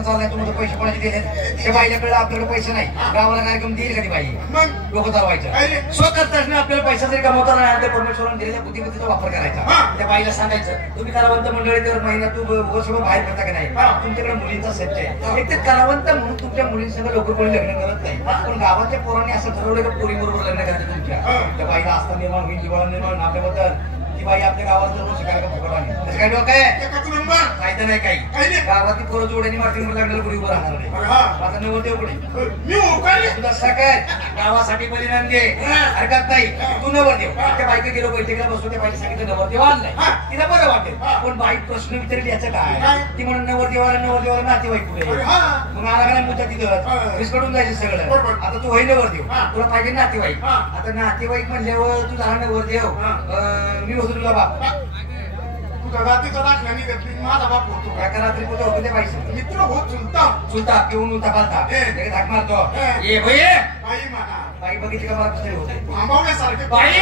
चाललाय तुम्हाला पैसे कोणाचे दिले त्या बाईच्याकडे आपल्याकडे पैसे नाही गावाला कार्यक्रम देईल का ती बाई लोक चालवायचं स्वतःच आपल्याला पैसा जरी कमवता नाही त्या परमेश्वराने दिलेल्या बुद्धिमत्तेचा वापर करायचा त्या बाईला सांगायचं तुम्ही कलावंत मंडळी त्यावर महिना तू सोडून बाहेर पडता का नाही तुमच्याकडे मुलींचा सज्ज आहे एक ते कलावंत म्हणून तुमच्या मुलींसंग लोक कोणी लग्न करत नाही पण गावातल्या पोरांनी असं ठरवलं की पोरी बरोबर लग्न करायचं तुमच्या त्या बाईला आस्था निर्माण होईल जिव्हाळा निर्माण आपल्याबद्दल ती बाई आपल्या गावात जाऊन शिकायला फुकटवाणी तसं काय डोकं आहे काय तर नाही काही गावातली पोरं जोड्याने मार्टिन लागलेलं पुढे उभं राहणार नाही माझा नवरदेव पुढे तुला सकाळ गावासाठी बलिदान दे हरकत नाही तू नवरदेव त्या बाईक गेलो बैठकीला बसतो त्या बाईला सांगितलं नवरदेव आणलाय तिला बरं वाटेल पण बाई प्रश्न विचारेल याचं काय ती म्हणून नवरदेवाला नातेवाईक पुढे मग आला का नाही मुद्दा तिथं विस्कटून जायचं सगळं आता तू होई नवरदेव तुला पाहिजे नातेवाईक आता नातेवाईक म्हणल्यावर तू झाला नवरदेव मी होतो तुझा बाप तुझा जातीचा दाखला निघत माझा बाप होतो एका रात्री कुठे होतो ते पाहिजे मित्र होत चुलता पिऊन उलटा पालता धाक मारतो ये बाई म्हणा बाई बघितली का मला कसं होते थांबवण्यासारखे बाई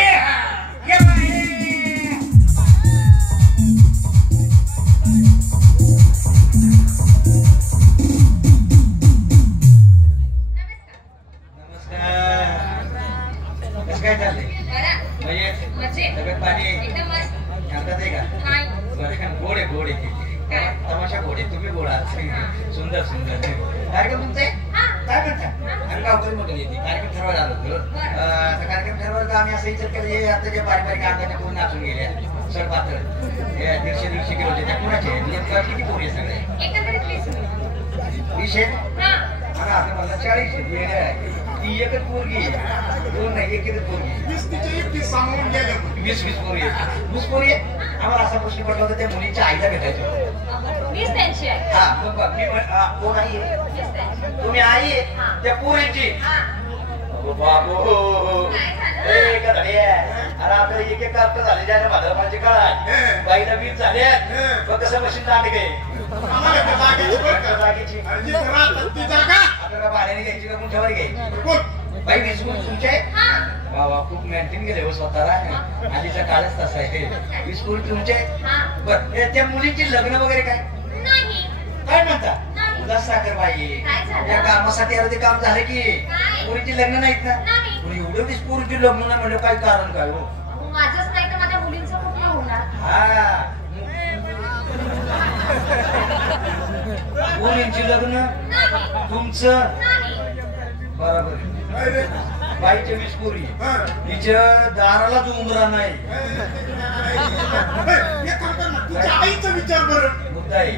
काय चाललंय गोडे गोडे तमाशा गोडे तुम्ही गोडा सुंदर सुंदर कार्यक्रम तुमचा काय म्हणता गावकरी मोठे येते कार्यक्रम ठरवायला आलो होतो कार्यक्रम ठरवायला आम्ही असं विचार केलं आता जे बारीक अंगाने करून नाचून गेल्या सड पातळ 150 किलोचे त्या कुणाचे किती पोरी आहे सगळे 20 आपल्या मला 40 ती एकच पोरगी दोन नाही एकच पोरगी 20 पोरी 20 पोरी आम्हाला असा प्रश्न पडला होता त्या मुलीच्या आईला भेटायचं कोण आई तुम्ही आई त्या पोरीची बाबू अरे आपल्या एक एक कार्ट झाले ज्या भाद्रपणाची काळ बाईला 20 झाले फक्त कसं मशीन दांडे गे आपल्याला भाड्याने घ्यायची का मोठ्यावर घ्यायची बाई 20 पोरी तुमचे बाबा खूप मेंटेन केले हो स्वतःला आधीचा काळच तसा आहे 20 पोरी तुमचे बर त्या मुलींची लग्न वगैरे काय काय म्हणता उदास साखर बाई या कामासाठी आलं ते काम झालं की पोरीची लग्न नाहीत ना एवढं 20 पोरीची लग्न नाही म्हणजे काय कारण काय हो माझंच नाही तर माझ्या मुलींचं कुठलं होणार पोरींची लग्न तुमचं बरोबर बाईच्या 20 पोरी तिच्या दारालाच उंबरा नाही आईचा विचार बरं मुद्दा आहे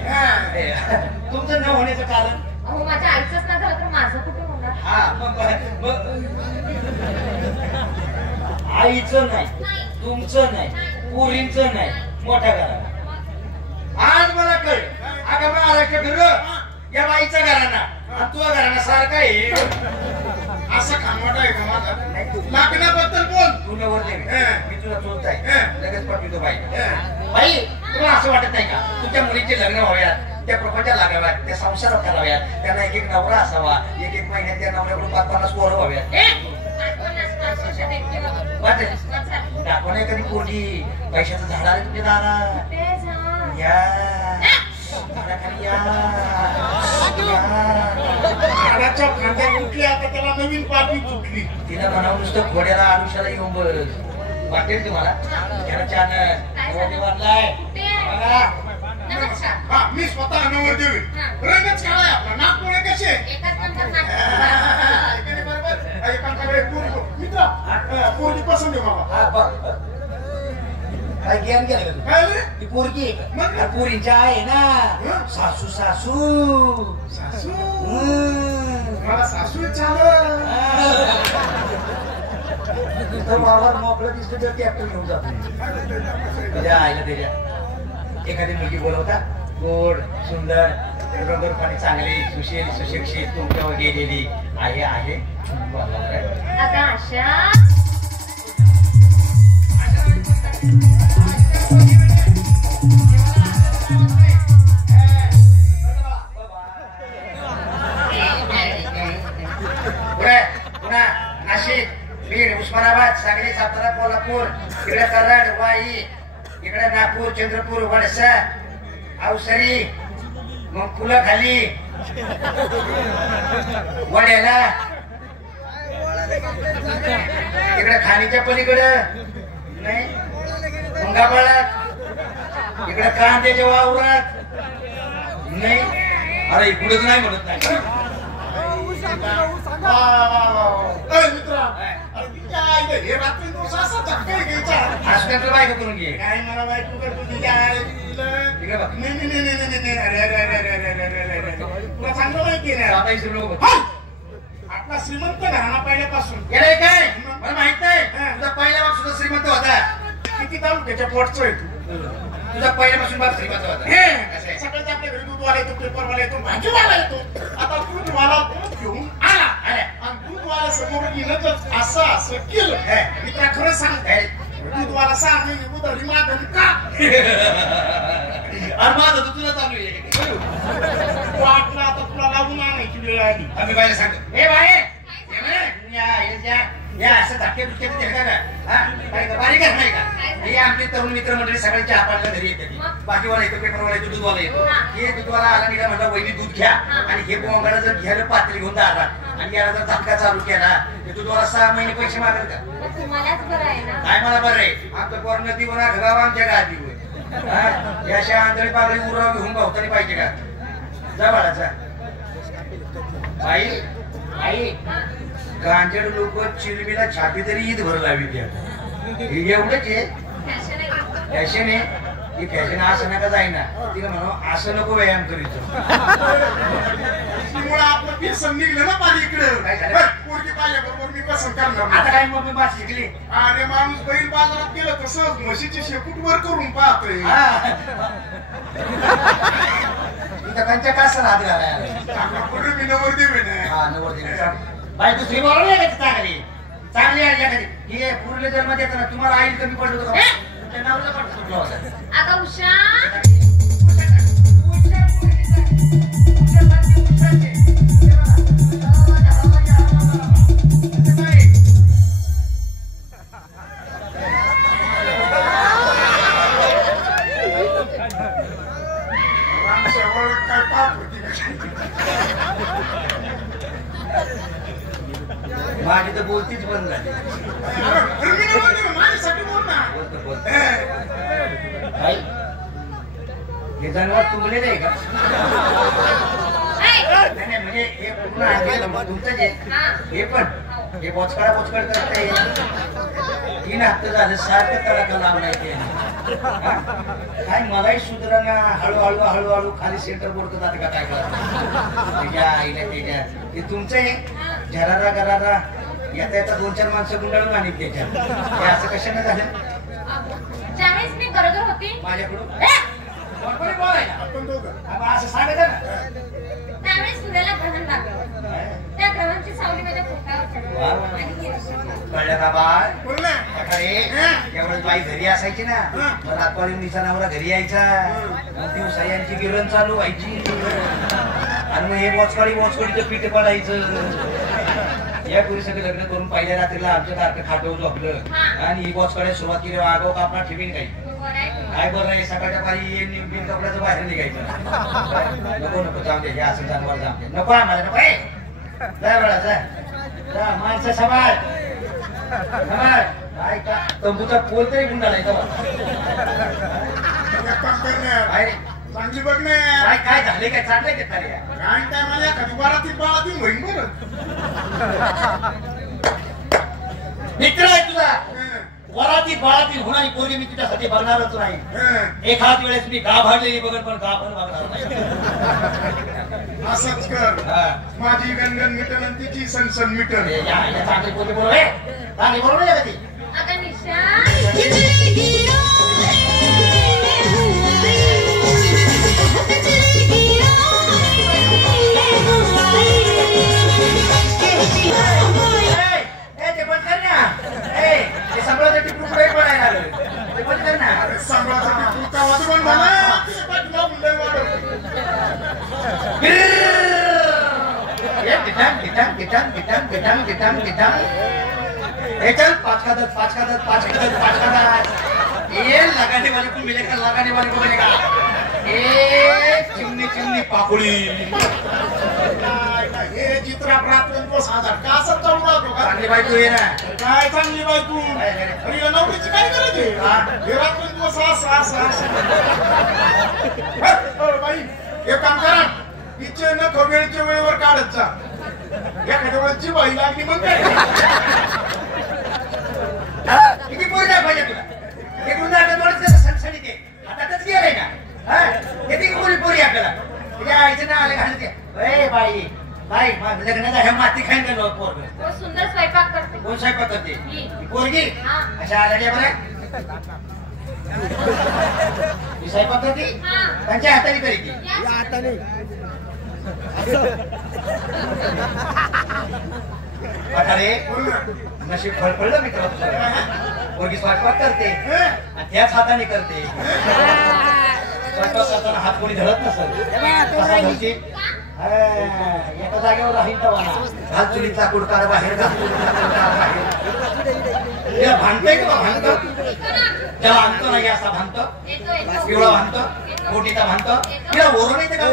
तुमचं न होण्याचं कारण अहो माझ्या आईचंच ना झालं तर माझं कुठे होणार आईचं नाही तुमचं नाही पोरींचं नाही मोठ्या घराला आज मला कळ अगं महाराष्ट्र फिरलं या बाईच्या घराना आणि तुझ्या घराना सारखं आहे असं खामट आहे का माझा लग्नाबद्दल बोल तू नवरदेव मी तुला चोलताय लगेच पाठवतो बाई बाई तुला असं वाटत नाही का तुमच्या मुलीचे लग्न व्हाव्यात त्या प्रपंचा लागाव्यात त्या संसार कराव्यात त्यांना एक एक नवरा असावा एक एक महिन्यात त्या नवऱ्याकडून 5-50 पोरं व्हाव्यात दाखवा नाही कधी पोरगी पैशाचं झाड आले तुमच्या दारात या झाडाखाली या झाडाच्या खांद्या तुटली आता त्याला नवीन पाठी तुटली तिला म्हणावं नुसतं घोड्याला आयुष्याला येऊन वाटेल तुम्हाला त्याला छान आणलाय मी स्वतः नवरदेवी रंगच काढाय आपला नागपुणे कसे बरोबर मित्र पोरगी पसंत आहे मला काय ज्ञान केलं काय ती पोरगी आहे पोरींच्या आहे ना सासू सासू सासू मला सासू वावर मोकळं दिसतं तर ट्रॅक्टर घेऊन जातो त्याच्या आईला त्याच्या एखादी मुलगी बोलवता गोड सुंदर रंगर पाणी चांगली सुशील सुशिक्षित तुमच्यावर गेलेली आहे आता अशा नाशिक बीड उस्मानाबाद सांगली सातारा कोल्हापूर इकडे कराड वाई इकडे नागपूर चंद्रपूर वडसा अवसरी मग फुलं खाली वड्याला इकडे खाणीच्या पलीकडे नाही मंगाबाळात इकडे कांद्याच्या वावरात नाही. अरे इकडेच नाही म्हणत नाही. हे रात्री तो सासा चक्कर घ्यायचा हॉस्पिटल बायका करून घे. काय मला बायको करतो तुझ्या इकडे बघ. नाही अरे तुला चांगलं माहिती नाही आता इथे लोक आपला श्रीमंत घराणा पहिल्यापासून येणार काय मला माहित नाही. तुझा पहिल्यापासून सुद्धा श्रीमंत होता. किती तालुक्याच्या पोटचं आहे तू. तुझा पहिल्यापासून बाप श्रीमंत होता. हे सगळ्याच्या आपल्या घरी दूधवाला येतो पेपरवाला येतो भाजीवाला येतो. आता दूधवाला दूध घेऊन आला आणि दूधवाला समोर येणं असं केलं. मित्रा खरं सांग दूधवाला 6 महिने उधळली मागणी का आणि माझं तर तुला चालू आहे. वाटलं आता तुला लागून आणायची वेळ आली. आम्ही बायला सांगतो हे बाय या असं धक्के दुसके बारीक नाही का. हे आमचे तरुण मित्र मंडळी सगळे चहा पाण्याला घरी येते. बाकीवाला येतो पेपरवाला येतो दूधवाला येतो. हे दूधवाला आला निघा म्हणला वहिनी दूध घ्या आणि हे बोंगाला जर घ्यायला पातळी घेऊन दारा आणि याला जर धक्का चालू केला तर दूधवाला 6 महिने पैसे मागेल का. काय मला बरं आहे आमचं पोर नदी बना गाव आमच्या गावी याशा आंधळी पागळी उराव घेऊन भावतानी पाहिजे का. जा बाळाचा आई आई गांजड लोक चिरमीला छापी तरी ईद भर लावी द्या. एवढंच आहे फॅशन आहे. ही फॅशन असं नका जाईना तिला म्हणा असं नको व्यायाम करीत. आपलं व्यसन निघलं ना पाहिजे इकडे पोरगी पाहिजे बरोबर मी पसंत करणार. आता काय मग मी बात शिकली. अरे माणूस बैल बाजारात गेलं तसं म्हशीची शेपूट वर करून पाहतोय. इथं कंच्या कासा हात घालायला मी नवर देवे ना. हा नवर देवे बाई दुसरी बरोबर आहे का चांगली चांगली आहे एखादी. हे पूर्ण जन्म देत ना तुम्हाला आईल कमी पडलं होतं का. तुमच्या नावाला पडतो आता उषा माझी तर बोलतीच बंद झाली. माझ्यासाठी बोल ना. हे जनावर तुमलेलं आहे का. नाही म्हणजे हे पूर्ण तुमचंच आहे. हे पण हे बोचकाडा बोचकाड करताय. 3 हप्ते झाले 7 तडाखा लावलाय ते. काय मलाही सुधारणा हळूहळू हळूहळू खाली सेंटर बोर्ड जाते का काय त्याच्या ते तुमचं आहे. घराला घराला येता येता 2-4 माणसं गुंडाळून आणि त्याच्यात हे असं कशाने झालं. ज्यावेळेस मी गरोदर होती माझ्याकडून बोलायला असं सांगायचं ना. त्यावेळेस सूर्याला ग्रहण लागलं. त्या ग्रहणची सावली माझ्या पोटावर पडली. कळलं का बाळ. एवढंच बाई घरी असायची ना मग रातवाडी निचा नवरा घरी यायचा. मग दिवसा यांची गिरण चालू व्हायची आणि मग हे मोचकडीचं पीठ पडायचं. या पुरी सगळं लग्न करून पहिल्या रात्रीला आमच्या तारखे खाटो झोपलं आणि ही बोचकडे सुरुवात केली. आगाव कापणार ठेवीन काही काय बरं आहे. सकाळच्या पारी बिन कपड्याचं बाहेर निघायचं. नको नको जाऊ दे हे असं जानवर जाऊ दे नको आम्हाला नको. जा बळा जा माणसं सांभाळ काय का तंबूचा पोल तरी गुंडाळायचा. चांगली बघ ना काय झाले काय चांगले ते काय काय मला एखादी बाराती होईन बरं. मित्र आहे तुझा वरातीत बाळातील होणारी पोरगी मी तिच्यासाठी बघणारच नाही. एखाद वेळेस मी गाभाडलेली बघत पण गाभण बघणार नाही. असंच कर. माझी गणगण मिटन आणि तिची सनसन मिटन. चांगली पोरगी बरोबर आहे. चांगली बरोबर आहे का ती. आता निशा लगाने वाले को मिलेगा लगाने वाले को मिलेगा. ए चिमणी चिमणी पाकुळी हे चित्रात रात्र साधार का असं चालू राहतो का चांगली बायको ये ना काय चांगली बायको अरे या नवरीची काय गरज आहे हे रात्र दिवस बाई हे काम करा इच्छे न खबेळच्या वेळेवर काढत जा एखाद्या वेळेची बाई लागली मग काय किती पोरी नाही पाहिजे तुला हे गुन्हा थोडं सणसणी ते हातातच गेलंय का किती पोरी पोरी आपल्याला तुझ्या आईचं नाव आले घालते ए बाई बाई लग्नाचा ह्या माती खाईन का पोरग सुंदर स्वयंपाक करते कोण स्वयंपाक करते ही. पोरगी अशा आल्या बरं ही स्वयंपाक करते त्यांच्या हाताने करीती हाताने अरे नशीब फळफळलं मित्र तुझं पोरगी स्वयंपाक करते आणि त्याच हाताने करते स्वयंपाक करताना हात कोणी धरत नसत कसा धरते एका जागेवर राहील तवाना घाल चुलीत लाकूड काढ बाहेर घाल चुलीत लाकूड काढ बाहेर त्याला भांडतंय का भांडतो त्याला आणतो नाही असा भांडतो पिवळा भांडतो मोठीचा भांडतो तिला ओरून येते का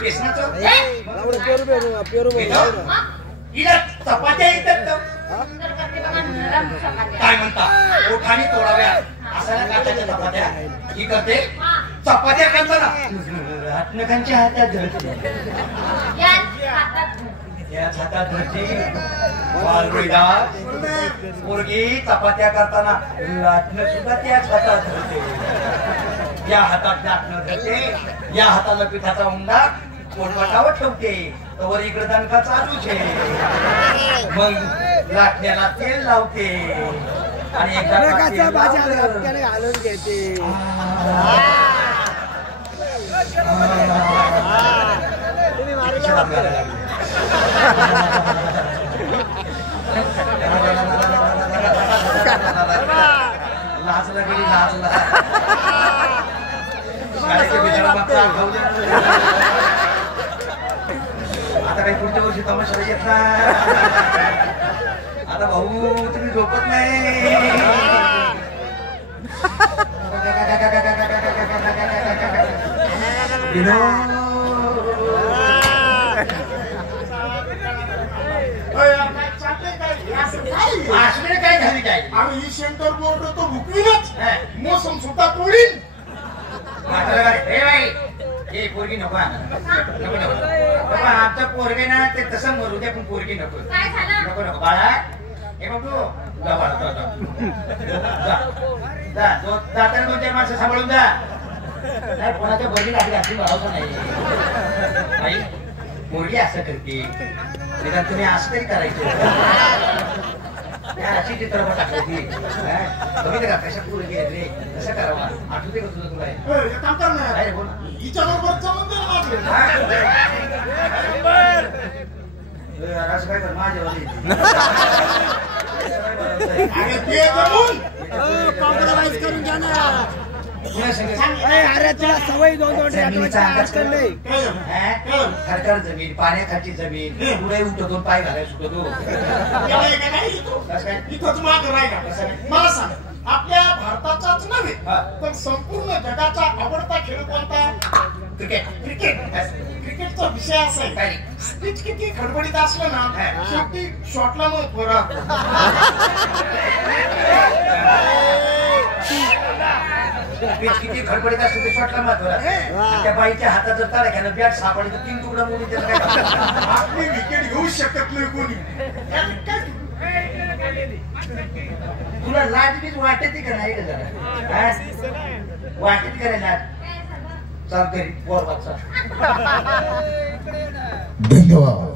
केसनाचं तिला चपात्या येतात काय म्हणता ओठाने तोडाव्या असायला काटाच्या चपात्या ही करते चपात्या करताना हातनखांच्या हातात धरते त्याच हातात धरते पोरगी चपात्या करताना लाटणं सुद्धा त्याच हातात धरते या हातात लाटणं धरते या हाताला पिठाचा उंडा पोटपाटावर ठेवते तर इकडे दणका चालूच आहे मग लाटण्याला तेल लावते आणि एकदा घालून घेते लाजला गेली लाजला शाळेच्या बिजाला आता काही पुढच्या वर्षी तमाशाला येत नाही आता भाऊ तुम्ही झोपत नाही काय झाली काय आणि ही सेंटर बोर्ड तो भुकवीनच मोसम सुद्धा तोडीन हे पोरगी नको नको नको आमचं पोरगे ना ते तसं मरू दे पण पोरगी नको नको नको बाळा हे बघ तू जा बाळा जाताना 2-4 माणसं सांभाळून जा नाही कोणाच्या बरी लागली अशी भावचं नाही पोरगी असं करते निदान तुम्ही असं तरी करायचं अशी चित्रपट टाकायची तुम्ही का कशा पोरगी आहे रे कसं करावं आठवते का तुझं तुला काम कर ना अरे बोल हिच्या बरोबर जमून दे असं काय कर माझ्यावर कॉम्प्रोमाइज करून घ्या ना अरे तुला सवय 2-2 खडखड जमीन पाण्याखालची जमीन पुढे उठतो पाय घालायला सुटतो इथंच माग राहिला मला सांग आपल्या भारताचाच नव्हे पण संपूर्ण जगाचा आवडता खेळ कोणता क्रिकेट क्रिकेटचा विषय असा आहे स्पीच किती खडबडीत असलं ना शेवटी शॉटला महत्व राहतो किती खडबडीत असतो ते शॉटला महत्व त्या बाईच्या हातात जर तारख्यानं बॅट सापडली तर 3 तुकडा मोडी त्याला काय आपली विकेट घेऊ शकत नाही कोणी तुला लाज बीज वाटते का नाही जरा वाटते का नाही लाज चालतंय धन्यवाद.